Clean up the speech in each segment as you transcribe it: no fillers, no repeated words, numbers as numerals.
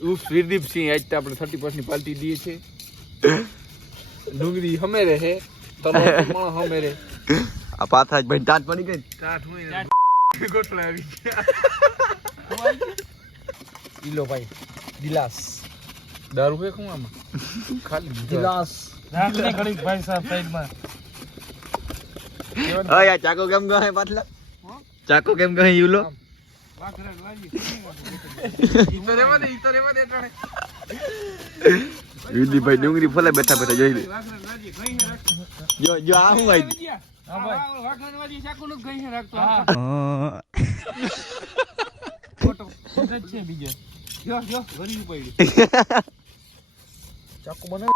વીરદીપ સિંહ આજ તો આપણે 30% ની પાર્ટી દઈએ છે ડુંગળી હમે રહે તલો પણ હમે રહે આ પાથાજ ભાઈ ટાટ પડી ગઈ ટાટ હોય ગોટલા આવી ગયા ઈલો ભાઈ ગિલાસ દારૂ હે કોમ આમાં ખાલી ગિલાસ રાખને ઘડી ભાઈ સાહેબ સાઈડમાં ઓય આ ચાકો કેમ ગયો હે પાછલા ચાકો કેમ ગયો યુલો વિદી ભાઈ ડુંગળી ફલે બેઠા બેઠા જોઈ લે જો આ હું આવી હા ભાઈ વાઘણવાજી ચાકુ નું ગઈ હે રાખતો ફોટો છે બીજો જો ભરી પડી ચાકુ બને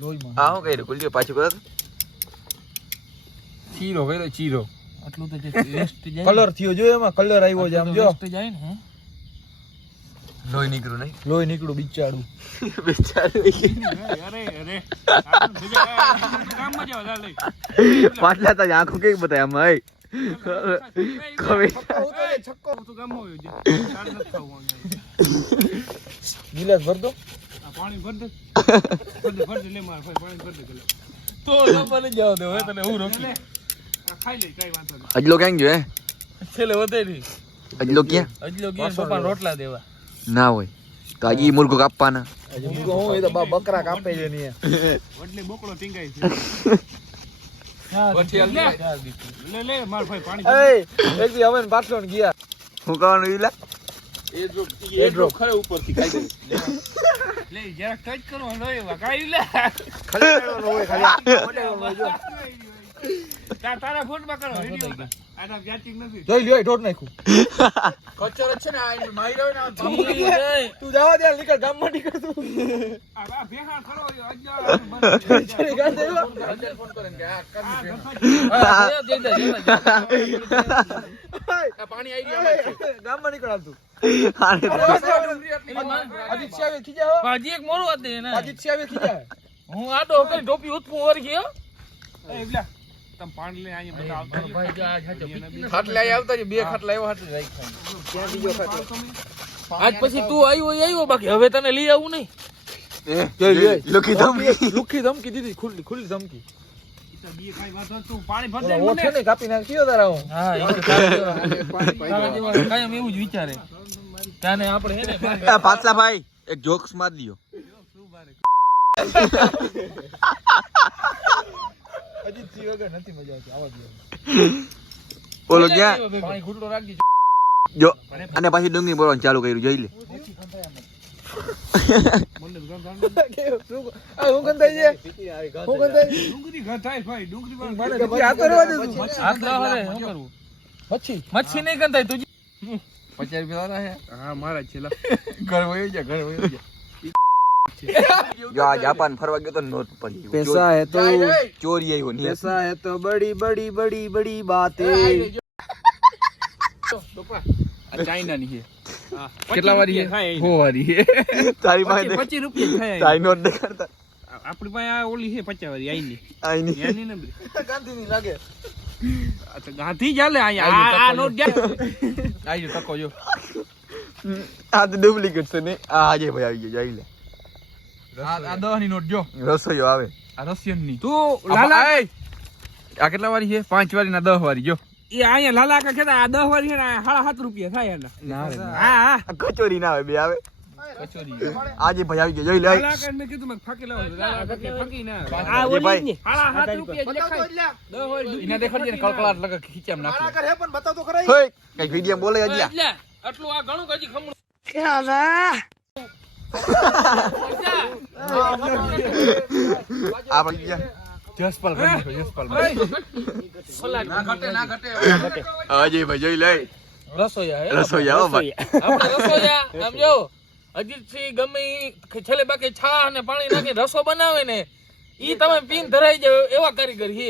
લોહીમાં આ હું કહી કુલ્યો પાછું કરો ચીરો વેલો ચીરો આટલું તો જે વેસ્ટ જાય કલર થયો જો એમાં કલર આવ્યો છે આમ જો વેસ્ટ જાય ને હે લોહી નીકળ્યું નહીં લોહી નીકળું બિચારું બિચારું અરે કામ માં જાવ ચાલ પાછલા તો આંખો કેવી બતાય આમાં હે કવે છક્કો તો કામ હોય છે ચાલ ન થાવું ગિલાસ ભર દો આ પાણી ભર દે લે માર ભાઈ પાણી ભર દે તો ન બની જાવ દે હવે તને હું રોકી ખાઈ લે કઈ વાંધો નહીં અજલો ક્યાં ગયો હે છેલે વધેરી અજલો ક્યાં અજલો ગયા પપ્પા રોટલા દેવા ના હોય તો આજે ઈ મુર્ગો કાપવાના હું એ તો બકરા કાપે છે ને વડલે બોકડો ટીંગાય છે લે માર ભાઈ પાણી એક દી હવે બાટલો ને ગયા હું કહેવાનું ઈલા એ ડ્રોપ ખરે ઉપરથી કાઈ લે જરા ટચ કરો લોય વગાઈ લે ખાલી હોય ખાલી જો તારા ફોનમાં કરો વિડિયો આના વ્યાચિંગ નથી જોઈ લ્યો ઢોટ નાખ્યું કચરો છે ને આ માર્યો ને તું જાવા દે નીકળ ગામ માં નીકળ તું આ ભેહા ખરો અજ્જા ફોન કરે કે આ પાણી આવી ગયું ગામ માં નીકળ તું આદિત્ય આવે ખીજા પાજી એક મોરો વાત દે ને આદિત્ય આવે ખીજા હું આડો કઈ ટોપી ઉતપું ઓર ગયો એ બલા તમ પાણી લે આયા બધા આવતો ભાઈ જો આજ હાચો ખાટલા આવતા છે બે ખાટલા આવ્યો હાટલે રાખ્યા ક્યાં બીજો ખાટલો આજ પછી તું આવ્યો બાકી હવે તને લઈ આવું નહીં લુખી ધમકી દીધી ખુલ્લી ધમકી બી કાઈ વાત તું પાણી ભર દે ઓઠે ને કાપી નાખ્યો તારા હું હા એ તો કાયમ એવું જ વિચારે તાને આપણે હે ને પાછલા ભાઈ એક જોક્સ માર દિયો અજીતજી વગર નથી મજા આવતી આવા દે ઓલો ક્યાં પાણી ઘૂંટડો રાખી જો અને પાછી ડુંગળી બોલવાનું ચાલુ કર્યું જોઈ લે હું કંતાઈ છે હું કંતાઈ ડુંગળી ઘર થાય ભાઈ ડુંગળી મને પછી આ કરવા દે તું હાથ લાવ રે શું કરવું મચ્છી નહીં ગંધાય તું 50 રૂપિયા વાળા હે હા મારા છેલા ઘર વયો જા જો આ જાપાન ફરવા ગયો તો નોટ પડી पैसा है तो ચોરી આવ્યો નહીં पैसा है तो बड़ी बड़ी बड़ी बड़ी बातें આ ચાઇના ની છે કેટલા વારી છે 100 વારી છે તારી પાસે 25 રૂપિયા થાય તારી નોટ દેખાડતા આપણી પાસે આ ઓલી છે 50 વારી આઈ ની આઈની એની ને ગાંધી ની લાગે અચ્છા ગાંધી ચાલે અહીંયા આ નોટ જાય આઈ તકો જો આ તો ડુપ્લિકેટ છે ને આ આજે ભાઈ આવી ગયો જોઈ લે આ 10 ની નોટ જો રસોઈયો આવે આ રશિયન ની તું લાલા આ કેટલા વારી છે 5 વારી ના 10 વારી જો એ અહીંયા લાલા કા કેતા આ 10 વારી છે ને 7.5 રૂપિયા થાય એના હા કચોરી ના આવે બે આવે કચોરી આજે ભાઈ આવી ગયો જોઈ લે લાલા કા મેં કીધું મેં ફાકી લાવ લાલા કા ફાકી ના આ એ ભાઈ. ઓલી 7.5 રૂપિયા દેખાય 10 વારી ઇના દેખાડજે ને કળકળાટ લગે ખીચામ નાખ હોય કઈ વિડિયો બોલે અજલા એટલે આટલું આ ઘણું હજી ખમણું આ ભાઈ ગયા જસપાલ જસપાલ ના ઘટે આજે ભાઈ જોઈ લે રસોયા હે રસોઈયા હો ભાઈ આપણે રસોયા આમ જો અજીતસિંહ ગમે ઈ છેલ્લે બાકી છા અને પાણી નાખી રસો બનાવે ને ઈ તમે પીન ધરાઈ જાવ એવા કારીગર છે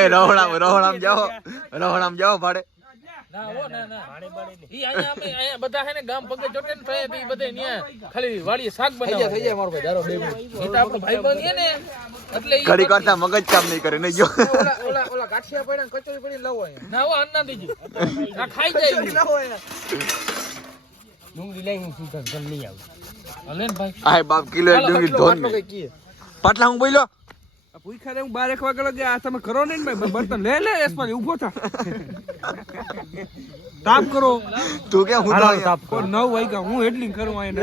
એ રોહણામ જાઓ ભાડે ના હો ના ઈ અહીંયા અમે અહીંયા બધા હે ને ગામ પગે ચોટે ને થાય ઈ બધે ન્યા ખાલી વાડીએ શાક બનાવે થઈ જાય મારો ભાઈ દારો 2 મિનિટ ઈ તો આપણો ભાઈ બનીએ ને એટલે ઈ ઘડી કરતા મગજ કામ નહીં કરે નહીં જો ઓલા ગાંઠિયા પડ્યા ને કચોરી પડી લાવો અહીંયા ના હો અન્ના દીજો આ ખાઈ જાય લાવો અહીંયા ડુંગળી લઈ હું સીધા ઘર લઈ આવું હલે ને ભાઈ આય બાપ કિલો એક ડુંગળી ધોન મે પાટલા હું બોલ્યો પૂછા દે હું 12 એક વાગે લગે આ તમે કરો ને ભાઈ બર્તન લે લે એસમાં ઊભો થા તાપ કરો તું કે હું તો તાપ કરો 9 વાગ્યા હું હેડલિંગ કરું આને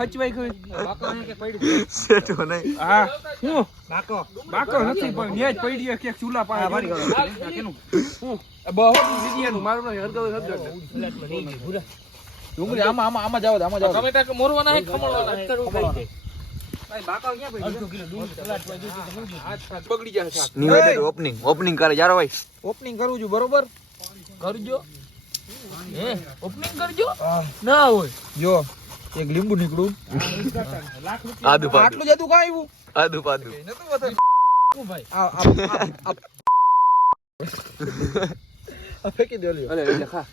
હચવાઈ ગઈ બાકો કે પડી સેટો નહીં હા હું બાકો નથી પણ ન્યાજ પડી કે ચૂલા પાસે મારી ગયો કેનું હું બહુ વિડિયાનું મારું હરગવ ડુંગળી આમાં જાવ ટમેટા કે મોરવાના હે ખમણવાના હે ભાઈ બાકો ક્યાં પડી અડધો કિલો ડુંગળી બગડી જશે શાક નિવેદન ઓપનિંગ કરે યાર ભાઈ ઓપનિંગ કરું છું બરોબર કરજો હે ઓપનિંગ કરજો ના હોય જો એક લીંબુ નીકળું આદુ પાદુ આટલું જતું કાં આવ્યું આદુ પાદુ નતું બતા ભાઈ આ ફેંકી દે લ્યો અલે એટલે ખા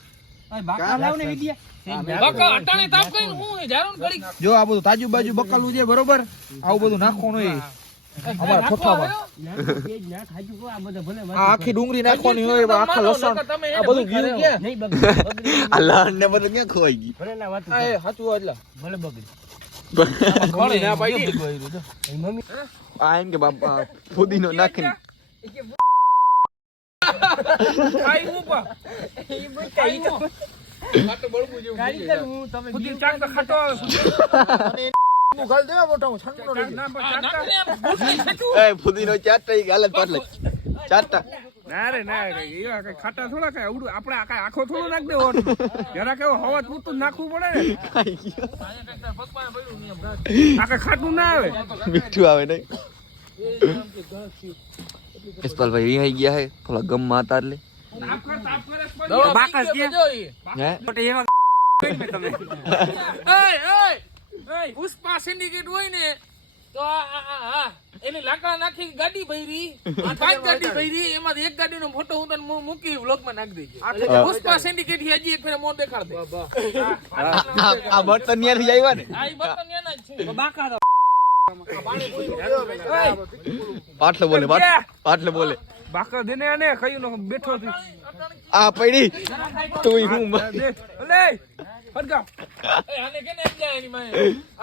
ભાઈ બાકા લાવ ને વિડિયા બકા અટાણે તાપ કરીને હું જારું ઘડી જો આ બધું તાજુ બાજુ બકાલું છે બરોબર આવું બધું નાખવાનું હોય અમારા ઠઠામાં આ આખી ડુંગળી નાખવાની હોય આખા લસણ આ બધું ગીરું ક્યાં નહીં બગડી અલ્લાહ ને બધું ક્યાં ખોવાઈ ગઈ ભલે ના વાત એ સાચું એટલે ભલે બગડી ખોળે ના પાડી મમ્મી આ એમ કે બાપ ફુદીનો નાખીને ખાઈ હું પા ખાઈ હું ખાટો બળબુ જેવું કારીગર હું તમે ખુદી ચાક તો ખાટો હું ગાલ દેવા મોટા હું છણનો રહી ના ચાક એ ફુદીનો ચાટતા ગાલે પાટલે ચાટતા ના રે એવા કઈ ખાટા થોડા કઈ આવડું આપણે આ આખો થોડો નાખ દેવો જરા કેવો હવા પૂરતું નાખવું પડે ને આ કઈ ખાટું ના આવે મીઠું આવે નહીં ઇસ્પાલ ભાઈ અહીં ગયા હે થોડા ગમ માં હતા એટલે બાકસ કે હે એવા તમે પુષ્પા સિન્ડિકેટ હોય ને તો આ એની લાકડા નાખી ગાડી ભરી 5 ગાડી ભરી એમાંથી એક ગાડીનો ફોટો હું તને મૂકી વ્લોગમાં નાખી દેજે પુષ્પા સિન્ડિકેટ હજી એક ફેરે મોં દેખાડ દે આ બર્તન ન્યાથી આવ્યા ને આ ઈ બર્તન ન્યાના જ છે બાકા પાટલો બોલે પાટલો બોલે બાકા દેને આને કયું નો બેઠો હતી આ પડી તું હું દે લે ફરગાવ એ આને કેને એમ જાય એની માં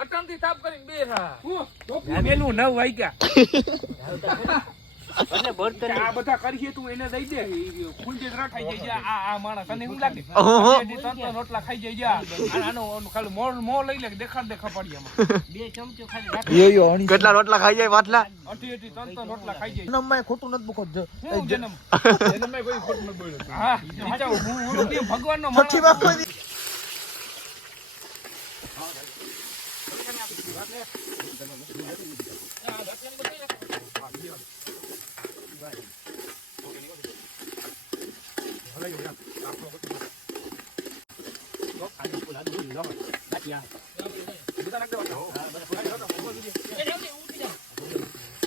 અટણથી સાફ કરીને બેઠા મેલું 9 વાગ્યા એટલે બર્તન આ બધા કરીએ તું એને દઈ દે ખુલજે રાખાઈ જાય આ માણસ તને શું લાગે ત્રણ રોટલા ખાઈ જાય આનો ખાલી મો લઈ લે દેખાડ દે ખપાડિયામાં 2 ચમચો ખાલી રાખી કેટલા રોટલા ખાઈ જાય પાટલા અઠી ત્રણ રોટલા ખાઈ જાય જન્મમાં ખોટું નથી બકો જન્મમાં કોઈ ખોટું નથી બોલ્યો હા વિચારો હું ભગવાનનો માણસ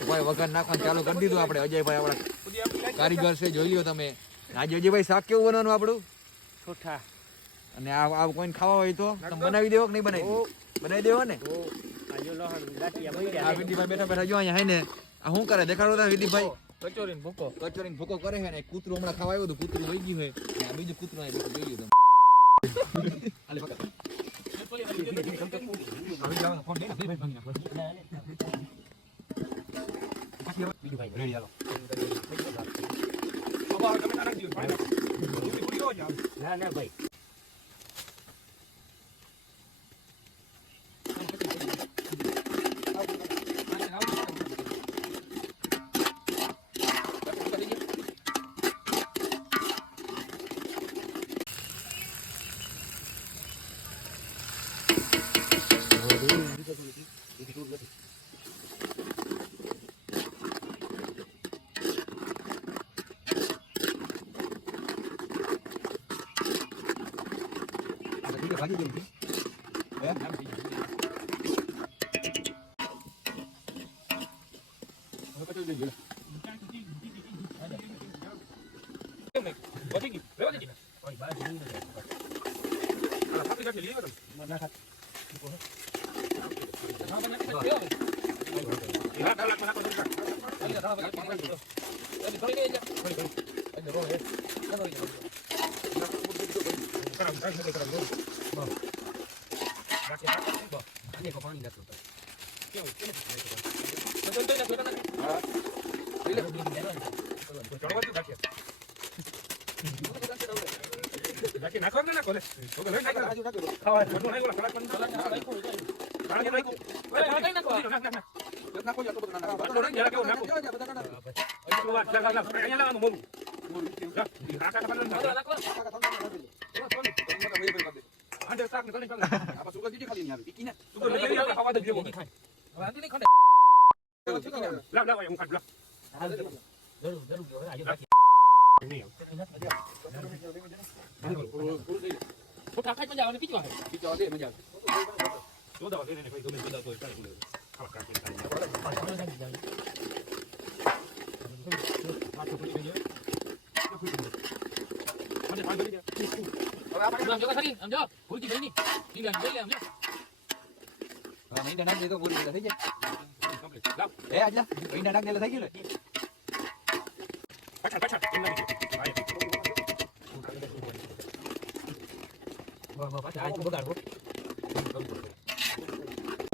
ભાઈ વગર નાખવાનું ચાલુ કરી દીધું આપણે અજયભાઈ આપણા કારીગર છે જોઈ લ્યો તમે આજે અજયભાઈ શાક કેવું બનવાનું આપણું છોઠા અને આ કોઈને ખાવા હોય તો તમે બનાવી દેવો કે નહીં બનાવી દેવો ને આ વિડીભાઈ બેઠા બેઠા જો અહીંયા હે ને આ શું કરે દેખાડો તા વિડીભાઈ કચોરીને ભૂકો કરે છે ને કૂતરું હમણાં ખાવા આવ્યું હતું કૂતરું વહી ગયું છે આ બીજું કૂતરું અહીં બેઠું જોઈ લ્યો ના ભાઈ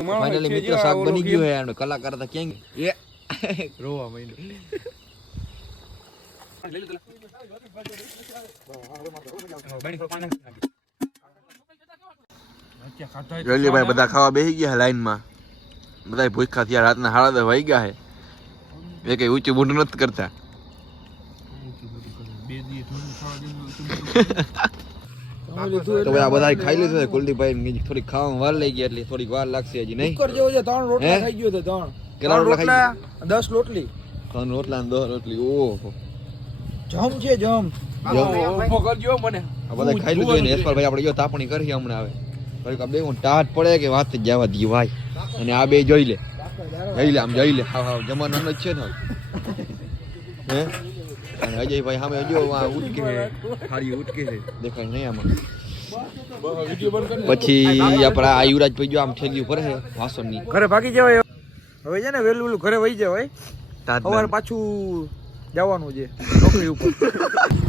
ફાઇનલી મિત્રો શાક બની ગયું હે અને કલાકાર હતા ક્યાં એ રોવા માંડ્યો ભાઈ બધા ખાવા બેસી ગયા લાઈન માં બધા ભૂખા થયા રાતના 10:30 વાગી ગયા હે એ કઈ ઊંચું બૂંઢું નથી કરતા તો ભાઈ આ બધા ખાઈ લીધું છે કુલદીપભાઈ થોડી ખાવામાં વાર લઈ ગઈ એટલે થોડીક વાર લાગશે હજી નહીં જેવો છે 3 રોટલા ખાઈ ગયો તો 3 કેટલા રોટલા ખાઈ 10 રોટલી 3 રોટલા અને 10 રોટલી ઓહો જમ છે જમ ઉભો કરજો મને આ બધા ખાઈ લીધું ને એસપર ભાઈ આપણે જો તાપણી કરી હમણાં આવે થોડીક આ બે હું ટાટ પડે કે વાત જ જવા દી ભાઈ અને આ બે જોઈ લે આમ જોઈ લે હા જમાનો જ છે ને હે અને અજયભાઈ સામે જો આ ઉટકે ખાલી ઉટકે છે દેખાય નહીં આમાં પછી આપણા આ યુવરાજભાઈ જો આમ ઠેલ્યું પર છે વાસણની ઘરે ભાગી જવાય હવે છે ને વેલું ઘરે વહી જવાય સવારે પાછું જવાનું છે નોકરી ઉપર